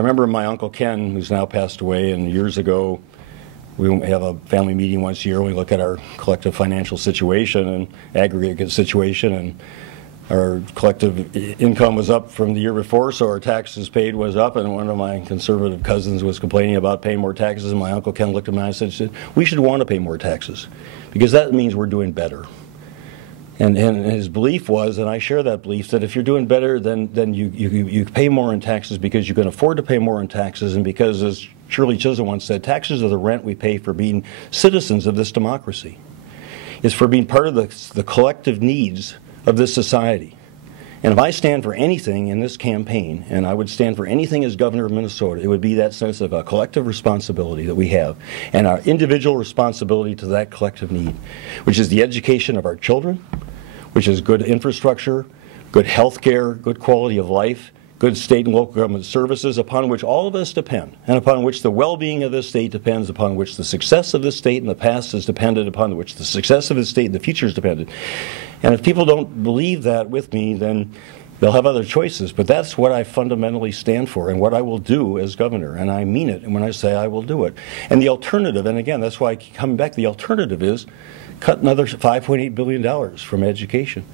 I remember my Uncle Ken, who's now passed away, and years ago, we have a family meeting once a year. We look at our collective financial situation and aggregate situation, and our collective income was up from the year before, so our taxes paid was up, and one of my conservative cousins was complaining about paying more taxes, and my Uncle Ken looked at me and said, we should want to pay more taxes, because that means we're doing better. And his belief was, and I share that belief, that if you're doing better, then you pay more in taxes because you can afford to pay more in taxes, and because, as Shirley Chisholm once said, taxes are the rent we pay for being citizens of this democracy. It's for being part of the collective needs of this society. And if I stand for anything in this campaign, and I would stand for anything as governor of Minnesota, it would be that sense of a collective responsibility that we have, and our individual responsibility to that collective need, which is the education of our children, which is good infrastructure, good health care, good quality of life, good state and local government services, upon which all of us depend, and upon which the well-being of this state depends, upon which the success of this state in the past is dependent, upon which the success of this state in the future is dependent. And if people don't believe that with me, then they'll have other choices. But that's what I fundamentally stand for, and what I will do as governor, and I mean it when I say I will do it. And the alternative, and again, that's why I keep coming back, the alternative is cut another $5.8 billion from education.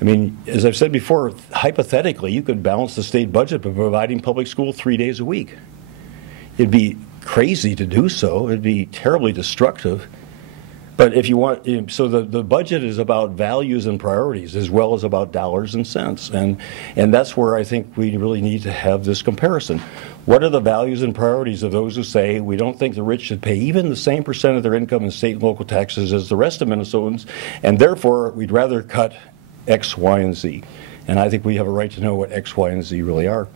I mean, as I've said before, hypothetically, you could balance the state budget by providing public school 3 days a week. It'd be crazy to do so. It'd be terribly destructive. But if you want, so the budget is about values and priorities as well as about dollars and cents. And that's where I think we really need to have this comparison. What are the values and priorities of those who say we don't think the rich should pay even the same percent of their income in state and local taxes as the rest of Minnesotans, and therefore we'd rather cut X, Y, and Z. And I think we have a right to know what X, Y, and Z really are.